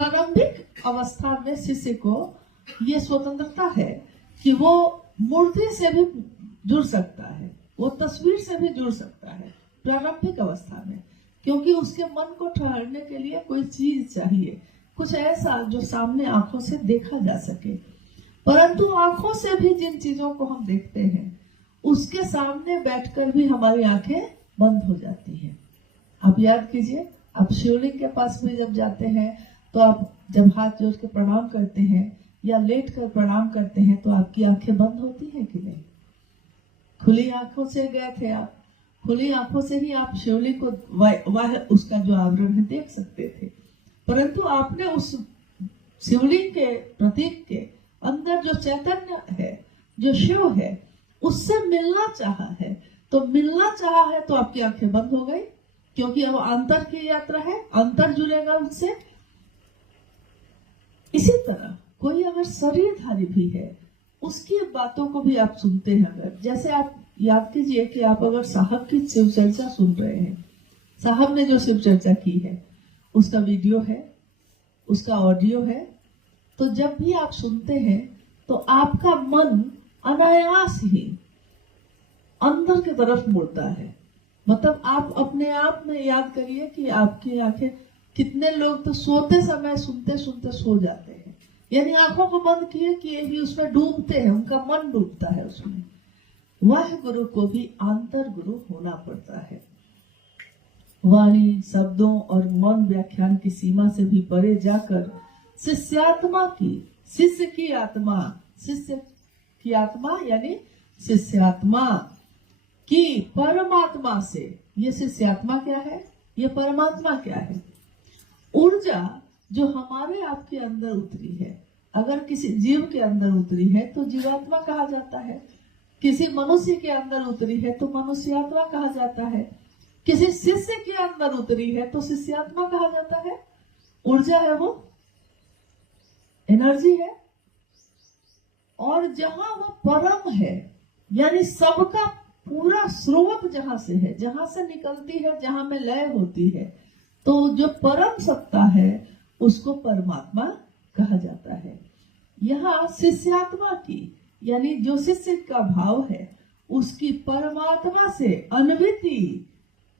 प्रारंभिक अवस्था में शिष्य को ये स्वतंत्रता है कि वो मूर्ति से भी जुड़ सकता है, वो तस्वीर से भी जुड़ सकता है प्रारंभिक अवस्था में, क्योंकि उसके मन को ठहरने के लिए कोई चीज चाहिए, कुछ ऐसा जो सामने आंखों से देखा जा सके। परंतु आंखों से भी जिन चीजों को हम देखते हैं उसके सामने बैठकर भी हमारी आंखें बंद हो जाती हैं। आप याद कीजिए, आप शिवलिंग के पास भी जब जाते हैं तो आप जब हाथ जोड़ के प्रणाम करते हैं या लेट कर प्रणाम करते हैं तो आपकी आंखें बंद होती हैं कि नहीं? खुली आंखों से गए थे आप, खुली आंखों से ही आप शिवलिंग को वह उसका जो आवरण है देख सकते थे। परंतु आपने उस शिवलिंग के प्रतीक के अंदर जो चैतन्य है, जो शिव है, उससे मिलना चाहा है। तो मिलना चाहा है तो आपकी आंखें बंद हो गई, क्योंकि अब अंतर की यात्रा है, अंतर जुड़ेगा उनसे। इसी तरह कोई अगर शरीरधारी भी है, उसकी बातों को भी आप सुनते हैं। अगर जैसे आप याद कीजिए कि आप अगर साहब की शिव चर्चा सुन रहे हैं, साहब ने जो शिव चर्चा की है उसका वीडियो है, उसका ऑडियो है, तो जब भी आप सुनते हैं तो आपका मन अनायास ही अंदर की तरफ मुड़ता है। मतलब आप अपने आप में याद करिए कि आपकी आंखें, कितने लोग तो सोते समय सुनते सुनते सो जाते हैं, यानी आंखों को बंद किए ही उसमें डूबते हैं, उनका मन डूबता है उसमें। वह गुरु को भी आंतर गुरु होना पड़ता है। वाणी, शब्दों और मौन व्याख्यान की सीमा से भी परे जाकर शिष्यात्मा की, शिष्य की आत्मा, शिष्य की आत्मा यानी शिष्यात्मा की परमात्मा से, ये शिष्यात्मा क्या है, ये परमात्मा क्या है? ऊर्जा जो हमारे आपके अंदर उतरी है, अगर किसी जीव के अंदर उतरी है तो जीवात्मा कहा जाता है, किसी मनुष्य के अंदर उतरी है तो मनुष्यात्मा कहा जाता है, किसी शिष्य के अंदर उतरी है तो शिष्यात्मा कहा जाता है। ऊर्जा है, वो एनर्जी है। और जहां वो परम है, यानी सबका पूरा स्रोत जहां से है, जहां से निकलती है, जहां में लय होती है, तो जो परम सत्ता है उसको परमात्मा कहा जाता है। यहाँ शिष्यात्मा की, यानी जो शिष्य का भाव है, उसकी परमात्मा से अनविति,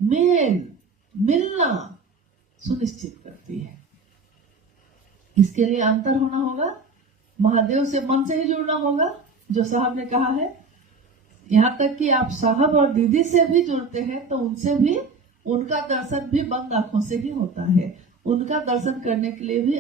मेल, मिलना सुनिश्चित करती है। इसके लिए अंतर होना होगा, महादेव से मन से ही जुड़ना होगा, जो साहब ने कहा है। यहाँ तक कि आप साहब और दीदी से भी जुड़ते हैं तो उनसे भी, उनका दर्शन भी बंद आंखों से ही होता है। उनका दर्शन करने के लिए भी